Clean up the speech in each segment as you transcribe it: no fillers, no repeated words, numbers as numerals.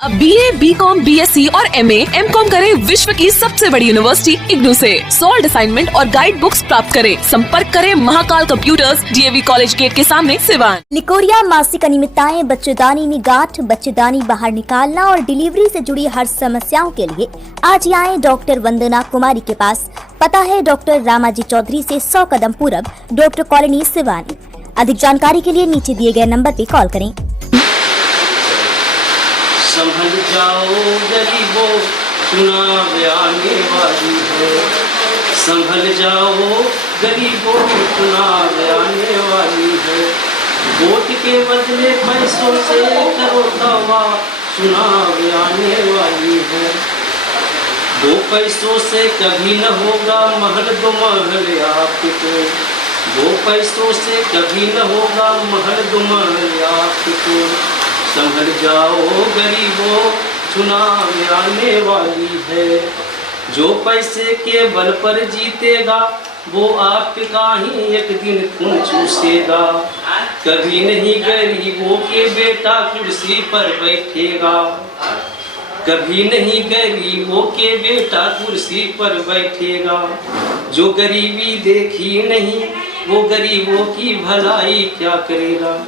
अब BA, BCom, BSc और MA, MCom करें विश्व की सबसे बड़ी यूनिवर्सिटी इग्नू से। सॉल्ड असाइनमेंट और गाइड बुक्स प्राप्त करें। संपर्क करें Mahakal computers, DAV college gate के सामने, सिवान। निकोरिया मासिक अनियमितताएं, बच्चेदानी में गांठ, बच्चेदानी बाहर निकालना और डिलीवरी से जुड़ी हर समस्याओं के लिए आज ही आए डॉक्टर वंदना कुमारी के पास। पता है डॉक्टर रामाजी चौधरी से 100 कदम पूरब, डॉक्टर कॉलोनी, सिवानी। अधिक जानकारी के लिए नीचे दिए गए नंबर पे कॉल करें। संभल जाओ गरीबों, चुनाव आने वाली है। संभल जाओ गरीबों, चुनाव आने वाली है। वोट के बदले पैसों से करो दावा, चुनाव आने वाली है। दो पैसों से कभी न होगा महल दो महल आपको। दो पैसों से कभी न होगा महल दो महल आपको। संभल जाओ गरीबों, चुनाव आने वाली है। जो पैसे के बल पर जीतेगा वो आपका ही एक दिन खून चूसेगा। कभी नहीं गरीबों के बेटा कुर्सी पर बैठेगा। कभी नहीं गरीबों के बेटा कुर्सी पर बैठेगा। जो गरीबी देखी नहीं वो गरीबों की भलाई क्या करेगा।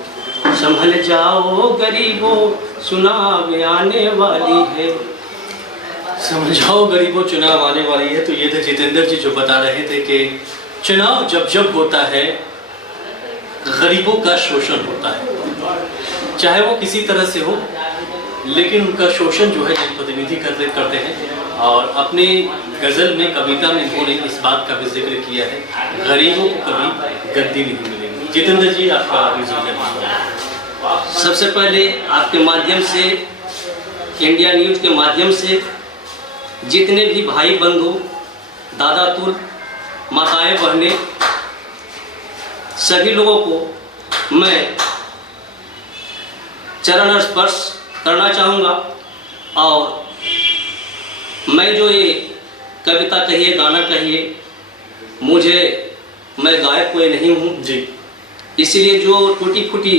संभल जाओ गरीबों, चुनाव आने वाली है। समझ जाओ गरीबों, चुनाव आने वाली है। तो ये थे जितेंद्र जी जो बता रहे थे कि चुनाव जब जब होता है गरीबों का शोषण होता है, चाहे वो किसी तरह से हो, लेकिन उनका शोषण जो है जनप्रतिनिधि करते हैं। और अपने गज़ल में, कविता में इन्होंने इस बात का भी जिक्र किया है, गरीबों को कभी गद्दी नहीं मिलेगी। जितेंद्र जी, आपका सबसे पहले आपके माध्यम से, इंडिया न्यूज़ के माध्यम से जितने भी भाई बंधु, दादा तुल, माताएं बहनें, सभी लोगों को मैं चरण स्पर्श करना चाहूँगा। और मैं जो ये कविता कहिए, गाना कहिए, मैं गायक कोई नहीं हूँ जी, इसीलिए जो टूटी फूटी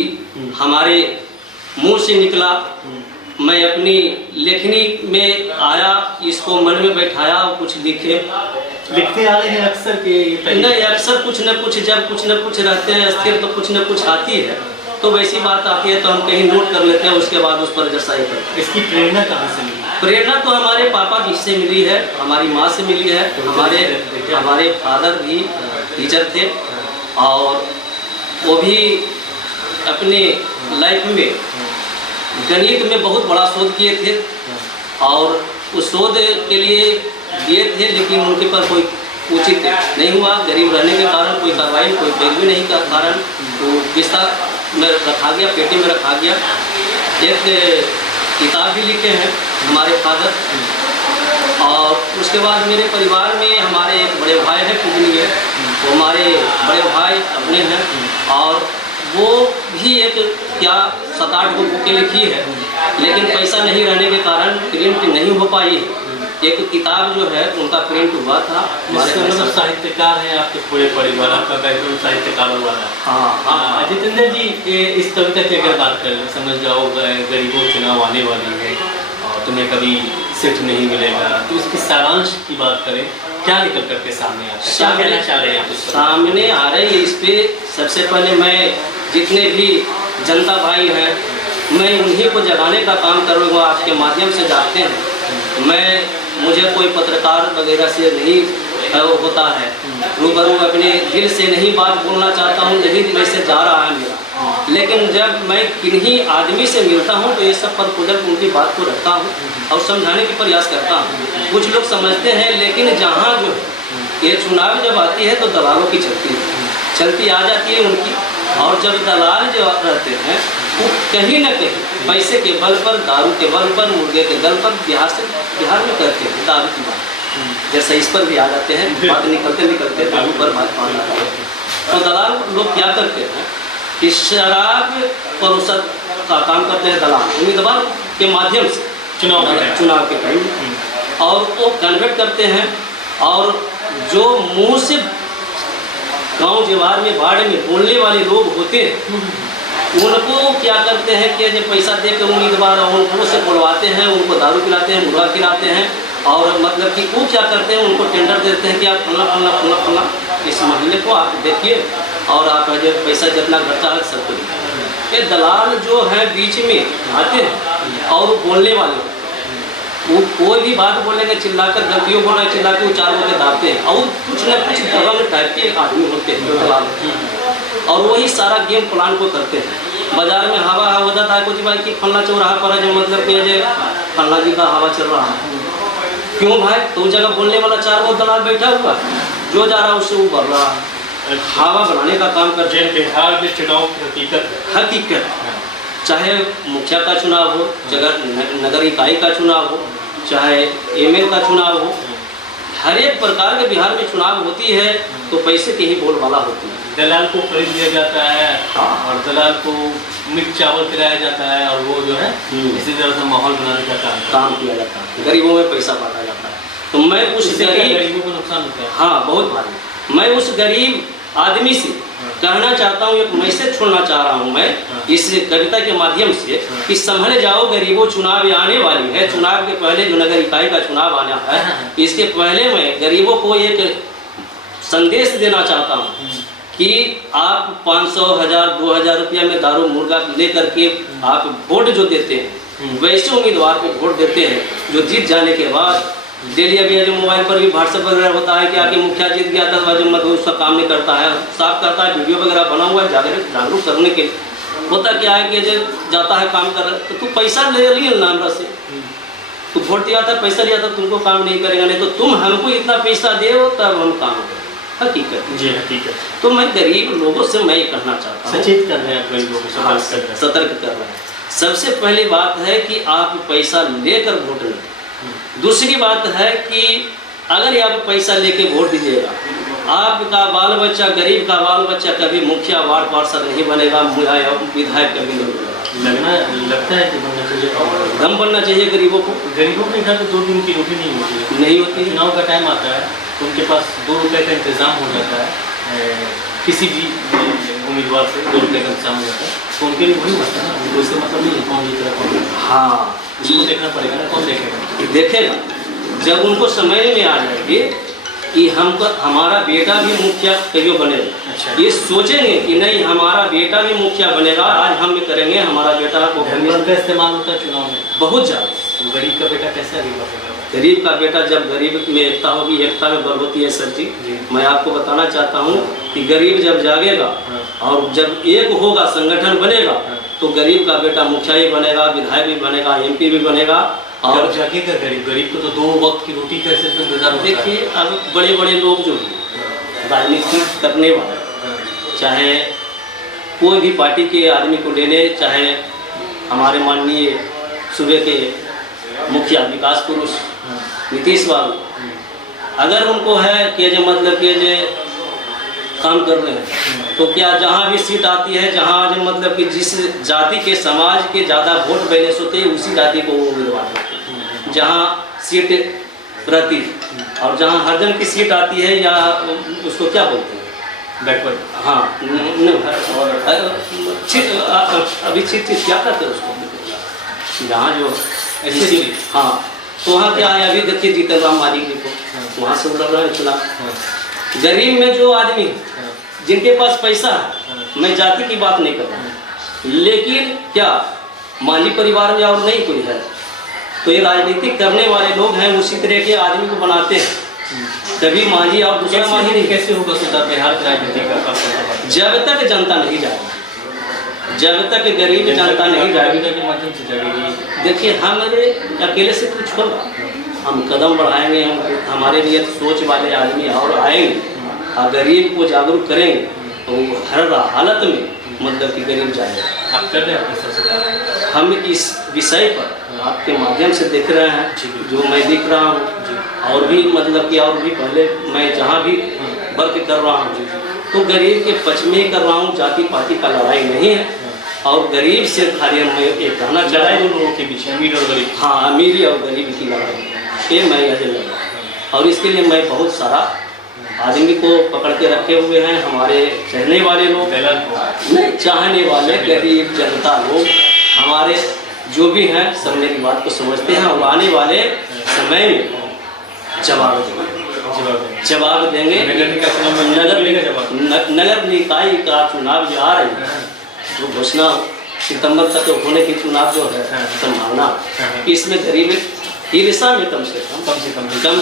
हमारे मुंह से निकला, मैं अपनी लेखनी में आया, इसको मन में बैठाया, कुछ लिखते आ रहे हैं अक्सर के नहीं, अक्सर कुछ न कुछ, जब कुछ न कुछ रहते हैं स्थिर तो कुछ न कुछ आती है। तो वैसी बात आती है तो हम कहीं नोट कर लेते हैं, उसके बाद उस पर जसाई करते हैं। इसकी प्रेरणा कहाँ से मिली? प्रेरणा तो हमारे पापा जी से मिली है, हमारी माँ से मिली है। हमारे फादर भी टीचर थे और वो भी अपने लाइफ में गणित में बहुत बड़ा शोध किए थे और उस शोध के लिए दिए थे, लेकिन उनके पर कोई उचित नहीं हुआ। गरीब रहने के कारण कोई कार्रवाई, कोई पैरवी नहीं का कारण तो बिस्तर में रखा गया, पेटी में रखा गया। एक किताब भी लिखे हैं हमारे फादर। और उसके बाद मेरे परिवार में हमारे एक बड़े भाई हैं पूजनीय, वो हमारे बड़े भाई अपने हैं और वो भी एक 7-8 बुकें लिखी है, लेकिन पैसा नहीं रहने के कारण प्रिंट नहीं हो पाई। एक किताब जो है उनका प्रिंट हुआ था। मतलब साहित्यकार हैं आपके पूरे परिवार, आपका बैकग्राउंड साहित्यकार हुआ है। हाँ, जितेंद्र जी, इस कविता की अगर बात करें, समझ जाओ गरीबों, चुनाव आने वाली है और तुम्हें कभी सिर्फ नहीं मिलेगा, तो इसकी सारांश की बात करें, क्या निकल करके सामने आता है, क्या कहना चाह रहे हैं आप? सामने आ रही है इस पे सबसे पहले मैं जितने भी जनता भाई हैं, मैं उन्हीं को जगाने का काम करूँगा। आपके माध्यम से जाते हैं, मुझे कोई पत्रकार वगैरह से नहीं होता है, रूबरू अपने दिल से नहीं बात बोलना चाहता हूँ, यही दिल से जा रहा है मेरा। लेकिन जब मैं किन्हीं आदमी से मिलता हूँ तो ये सब पर कुदरत उनकी बात को रखता हूँ और समझाने की प्रयास करता हूँ। कुछ लोग समझते हैं, लेकिन जहाँ जो ये चुनाव जब आती है तो दलालों की चलती आ जाती है उनकी। और जब दलाल जो रहते हैं वो कहीं न कहीं पैसे के बल पर, दारू के बल पर, मुर्गे के बल पर बिहार में करते हैं दारू की बात। जैसे इस पर भी आ जाते हैं, बात निकलते दारू पर बात मान जाते हैं। तो दलाल लोग क्या करते हैं कि शराब परोसत का काम करते हैं दलाल उम्मीदवार के माध्यम से चुनाव के टाइम, और वो कन्वर्ट करते हैं। और जो मुँह से गांव जवार में, बाढ़ में बोलने वाले लोग होते हैं उनको क्या करते हैं कि जो पैसा दे के उम्मीदवार उनको से बुलवाते हैं, उनको दारू पिलाते हैं, मुर्गा खिलाते हैं, और मतलब कि वो क्या करते हैं, उनको टेंडर देते हैं कि आप फलना फलना फलना फलना इस महीने को आप देखिए और आप जो पैसा जितना खर्चा है सब कुछ। ये दलाल जो है बीच में आते हैं और बोलने वाले वो कोई भी बात बोलेंगे, चिल्लाकर गलतियों बोल रहे चिल्ला के उचार होकर दाबते हैं, और कुछ न कुछ दबंग टाइप के आदमी होते हैं जो दलाल, और वही सारा गेम प्लान को करते हैं। बाजार में हवा हो जाता है कुछ भाई कि फलना चौराहा पर है, जो मतलब कि जो फलना जी का हवा चल रहा है, क्यों भाई? तो उस जगह बोलने वाला 4 गो दलाल बैठा हुआ, जो जा रहा है उससे वो बढ़ रहा है, हवा बनाने का काम करते हैं। बिहार में चुनाव की हकीकत चाहे मुखिया का चुनाव हो, नगर इकाई का चुनाव हो, चाहे एमएल का चुनाव हो, हर एक प्रकार के बिहार में चुनाव होती है तो पैसे की ही बोलबाला होती है। दलाल को खरीद लिया जाता है और दलाल को मीट चावल खिलाया जाता है, और वो जो है इसी तरह से माहौल बनाने का काम किया जाता है, गरीबों में पैसा बांटा जाता है। तो मैं उस गरीबों को नुकसान होता है। हाँ, बहुत भारी। मैं उस गरीब आदमी से कहना चाहता हूँ, एक मैसेज छोड़ना चाह रहा हूँ मैं इस कविता के माध्यम से कि संभल जाओ गरीबों, चुनाव आने वाली है। चुनाव के पहले जो नगर इकाई का चुनाव आना है, इसके पहले मैं गरीबों को एक संदेश देना चाहता हूँ कि आप 500, 1000, 2000 रुपया में दारू मुर्गा लेकर के आप वोट जो देते हैं, वैसे उम्मीदवार को वोट देते हैं जो जीत जाने के बाद डेली अभी जो मोबाइल पर भी व्हाट्सएप वगैरह होता है कि आगे मुखिया जीत गया था, जो मतलब उसका काम नहीं करता है, साफ करता है, वीडियो वगैरह बना हुआ है जागरूक करने के लिए। होता क्या है कि जो जाता है काम कर, तो तू पैसा ले लिया नाम से, तू वोट दिया था, पैसा लिया था, तुमको काम नहीं करेगा, नहीं तो तुम हमको इतना पैसा दे तब हम काम करें। हकीकत जी, हकीकत। तो मैं गरीब लोगों से मैं कहना चाहता हूँ, सचेत कर रहे हैं गरीबों को, सतर्क कर रहे हैं। सबसे पहली बात है कि आप पैसा लेकर वोट लें। दूसरी बात है कि अगर आप पैसा लेके वोट दीजिएगा, आपका बाल बच्चा, गरीब का बाल बच्चा कभी मुखिया, वार्ड पार्षद नहीं बनेगा, विधायक कभी नहीं बनेगा। लगता है कि बनना चाहिए, दम बनना चाहिए गरीबों को। गरीबों के घर तो 2 दिन की रोटी नहीं होती। चुनाव का टाइम आता है तो उनके पास 2 रुपये का इंतजाम हो जाता है, किसी भी उम्मीदवार से 2 रुपये का इंतजाम हो जाता है, तो उनके लिए वही मसला है, उनको इससे मतलब नहीं है कौन जीत रहा कौन। हाँ, इसको देखना पड़ेगा ना, कौन देखेगा। जब उनको समझ में आ जाएगी कि हमको हमारा बेटा भी मुखिया कहियो बनेगा, अच्छा। ये सोचेंगे कि नहीं हमारा बेटा भी मुखिया बनेगा, आज हम भी करेंगे, हमारा बेटा को का इस्तेमाल होता है चुनाव में बहुत ज़्यादा। गरीब का बेटा कैसे आगे बढ़ेगा? गरीब का बेटा, जब गरीब में एकता होगी, एकता में बल होती है सर जी। मैं आपको बताना चाहता हूँ कि गरीब जब जागेगा और जब एक होगा, संगठन बनेगा, तो गरीब का बेटा मुखिया ही बनेगा, विधायक भी बनेगा, MP भी बनेगा। और जागेगा गरीब को तो 2 वक्त की रोटी कैसे इंतजार होता है। देखिए, अब बड़े बड़े लोग जो हैं राजनीति करने वाले, चाहे कोई भी पार्टी के आदमी को ले ले, चाहे हमारे माननीय सूबे के मुखिया विकास पुरुष नीतीश बाबू, अगर उनको है कि जो मतलब कि जो काम कर रहे हैं, तो क्या जहाँ भी सीट आती है, जहाँ जो मतलब कि जिस जाति के समाज के ज़्यादा वोट बैलेंस होते हैं उसी जाति को वो उम्मीदवार होते हैं। जहाँ सीट रहती है और जहाँ हर जन की सीट आती है, या उसको क्या बोलते हैं, बैकवर्ड। हाँ, अभी चीज क्या करते हैं उसको, जहाँ जो ऐसे, हाँ, तो वहाँ क्या है, अभी देखिए जीतन राम माली जी को वहाँ से उड़ रहा है चुनाव। गरीब में जो आदमी जिनके पास पैसा है, मैं जाति की बात नहीं कर रहा, लेकिन क्या मांझी परिवार में और नहीं कोई है, तो ये राजनीतिक करने वाले लोग हैं, उसी तरह के आदमी को बनाते हैं। कभी मांझी और दूसरा मांझी नहीं। कैसे होगा सुधार बिहार की राजनीति का? जब तक जनता नहीं जाएगी, जब तक गरीब जनता नहीं जाएगी, देखिए हमारे अकेले से कुछ होगा, हम कदम बढ़ाएंगे, हम हमारे लिए सोच वाले आदमी और आएंगे और गरीब को जागरूक करेंगे, तो हर हालत में मतलब कि गरीब जाएगा। आप कर रहे हैं, हम इस विषय पर आपके माध्यम से देख रहे हैं, जो मैं दिख रहा हूँ, और भी मतलब कि और भी पहले मैं जहाँ भी वर्क कर रहा हूँ, तो गरीब के पक्ष में कर रहा हूँ, जाति पाति का लड़ाई नहीं है। और गरीब से खाली मैं एक कहना चाह रहा हूँ, लोगों के बीच अमीर और गरीब, हाँ, अमीरी और गरीब की लड़ाई, ये मैं यह लड़ रहा हूँ, और इसके लिए मैं बहुत सारा आदमी को पकड़ के रखे हुए हैं हमारे चाहने वाले लोग, नहीं चाहने वाले गरीब जनता लोग हमारे जो भी हैं सब मेरी बात को समझते हैं और आने वाले समय में जवाब देंगे। नगर निकाय का चुनाव जो आ रही है, जो घोषणा सितंबर तक होने की चुनाव जो है संभावना, इसमें गरीब हिंसा में कम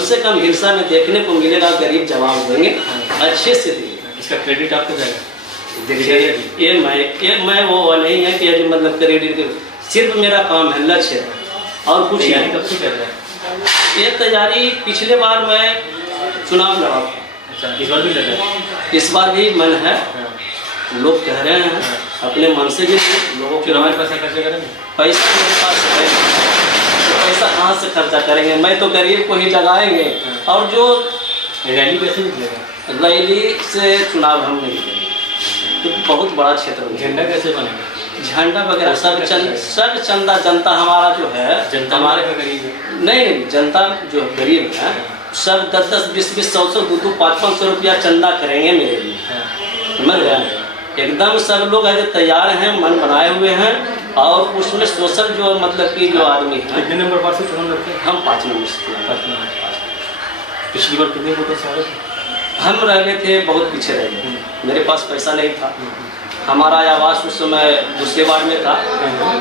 से कम हिंसा में देखने को मिलेगा। गरीब जवाब देंगे, अच्छे से देंगे। इसका क्रेडिट आपको जाएगा? देखिए ये मैं वो नहीं है कि मतलब क्रेडिट, सिर्फ मेरा काम है, लक्ष्य है और कुछ नहीं। कब से कर रहे हैं ये तैयारी? पिछले बार मैं चुनाव लड़ा था। अच्छा, इस बार भी लड़ रहे हैं? इस बार भी मन है, लोग कह रहे हैं, अपने मन से भी लोगों के चुनाव में पैसा खर्च करेंगे? पैसा मेरे पास है, तो पैसा कहाँ से खर्चा करेंगे? मैं तो गरीब को ही जगाएंगे। और जो रैली कैसे निकलेगा? रैली से चुनाव हम नहीं करेंगे, तो बहुत बड़ा क्षेत्र में झंडा कैसे बनेगा? झंडा वगैरह सब चंदा, जनता हमारा जो है, जनता हमारे गरीब है? नहीं, जनता जो गरीब है सब 10-10, 20-20, 100-100, 200, 500 रुपया चंदा करेंगे मेरे लिए, समझ गए? एकदम सब लोग है जो तैयार हैं, मन बनाए हुए हैं। और उसमें सोशल जो मतलब कि जो आदमी है। कितने नंबर पर से चुनाव लड़ते हैं? हम 5 नंबर से। पिछली बार कितने वोटर से आ रहे थे? हम रह गए थे, बहुत पीछे रह गए, मेरे पास पैसा नहीं था। हमारा आवास उस समय दूसरे वार्ड में था।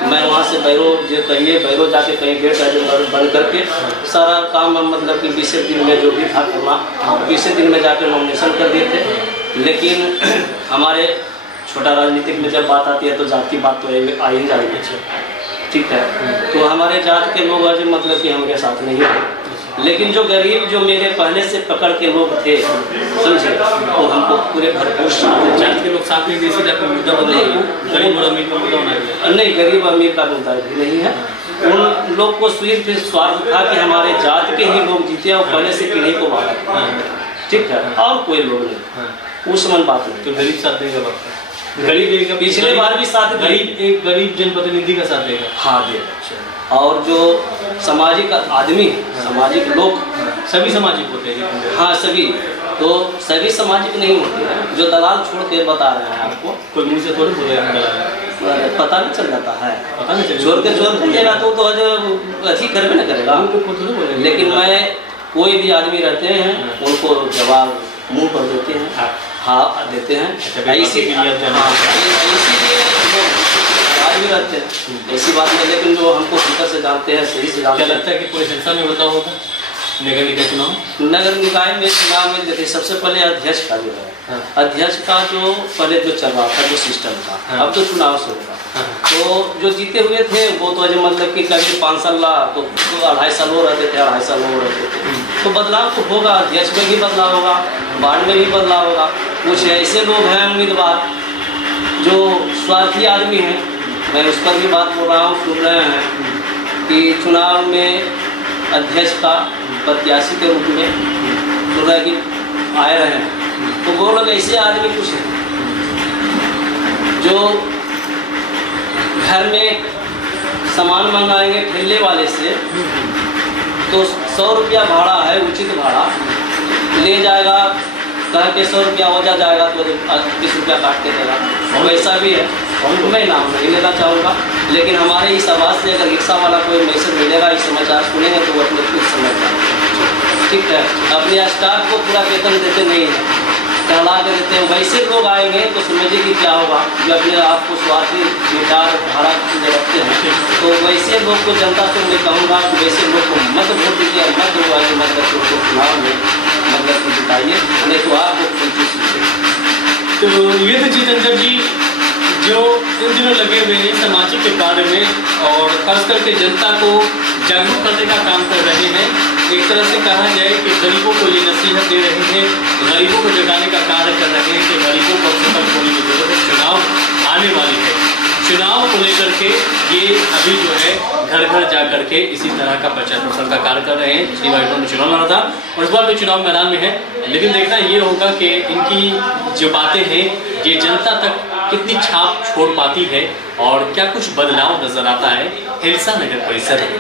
मैं वहाँ से बैरो जाके कहीं गेट बंद करके सारा काम मतलब कि 20 दिन में जो भी था करना, 20 दिन में जाकर नॉमिनेशन कर दिए थे। लेकिन हमारे छोटा राजनीतिक में जब बात आती है तो जात की बात तो आ ही जाएगी, ठीक है। तो हमारे जात के लोग आज मतलब कि हमारे साथ नहीं है। लेकिन जो गरीब जो मेरे पहले से पकड़ के लोग थे, समझे, तो हमको पूरे भरपूर जात के लोग साथ में देसी जात का मुद्दा बदले, गरीब और अमीर का मुद्दा बना? नहीं, गरीब अमीर का मुद्दा भी नहीं है। उन लोग को सिर्फ स्वार्थ था कि हमारे जात के ही लोग जीते और पहले से किन्हीं को बांटा, ठीक है, और कोई लोग नहीं। उस मन बात नहीं। तो गरीब साथ देगा? गरीब पिछले बार भी साथ, गरीब जनप्रतिनिधि का साथ देगा? हाँ देगा। और जो सामाजिक आदमी, सामाजिक लोग, सभी सामाजिक होते हैं? हाँ सभी, तो सभी सामाजिक नहीं होते हैं। जो दलाल छोड़ के बता रहे हैं आपको, कोई मुँह से थोड़ी बोलेगा, पता नहीं चल जाता है। पता नहीं चल छोड़ के देगा तो अथी करवे न करेगा। लेकिन मैं कोई भी आदमी रहते हैं उनको जवाब मुंह पर देते हैं, हाँ देते हैं। इसीलिए आदमी रहते हैं, ऐसी बात नहीं। लेकिन जो हमको भीतर से जानते हैं, सही से जानते हैं। क्या लगता है कि पूरे हिंसा में बताओ होगा नगर निकाय चुनाव? नगर निकाय में चुनाव में देखिए, सबसे पहले अध्यक्ष का जो है, अध्यक्ष का जो पहले जो चल रहा था, जो सिस्टम था, अब तो चुनाव से होगा। तो जो जीते हुए थे वो तो मतलब कि कभी 5 साल तो 2.5 साल हो रहते थे, 2.5 साल हो रहते थे। तो बदलाव तो होगा, अध्यक्ष में भी बदलाव होगा, वार्ड में भी बदलाव होगा। कुछ ऐसे लोग हैं उम्मीदवार जो स्वार्थी आदमी हैं, मैं उस पर भी बात बोल रहा हूँ, सुन रहे हैं कि चुनाव में अध्यक्ष का प्रत्याशी के रूप में सुन रहे कि आए रहे हैं। तो वो लोग ऐसे आदमी कुछ हैं जो घर में सामान मंगाएंगे ठेले वाले से, तो 100 रुपया भाड़ा है, उचित भाड़ा ले जाएगा, कह के 100 रुपया हो जाएगा तो 20 रुपया काट के देगा। और वैसा भी है, मैं नाम नहीं लेना चाहूँगा, लेकिन हमारे इस आवाज़ से अगर रिक्शा वाला कोई मैसेज मिलेगा, इस समाचार सुनेंगे तो वो अपने खुद समझ जाएंगे, ठीक है। अपने स्टाफ को पूरा वेतन देते नहीं है, टहला के देते हैं। वैसे लोग आएंगे तो समझिए कि क्या होगा, जो अपने आप को स्वार्थी विचार धारा रखते हैं। तो वैसे लोग को जनता से मैं कहूँगा कि वैसे लोग को मत वोट दीजिए, मत दबाइए, मतलब चुनाव में मतलब जिताइए, नहीं तो आप लोग कोई चीज़। तो ये थे जितेंद्र जी जो इन दिनों लगे हुए हैं सामाजिक कार्य में, और खास करके जनता को जागरूक करने का काम कर रहे हैं। एक तरह से कहा जाए कि गरीबों को ये नसीहत दे रहे हैं, गरीबों को जगाने का कार्य कर रहे हैं कि गरीबों को सफल होने की जरूरत है। चुनाव आने वाली है, चुनाव को लेकर के ये अभी जो है घर घर जा करके इसी तरह का प्रचार प्रसार का कार्य कर रहे हैं। पिछली बार इन्होंने चुनाव लड़ा था और इस बार भी चुनाव मैदान में है। लेकिन देखना ये होगा कि इनकी जो बातें हैं ये जनता तक कितनी छाप छोड़ पाती है और क्या कुछ बदलाव नजर आता है हिलसा नगर परिषद में।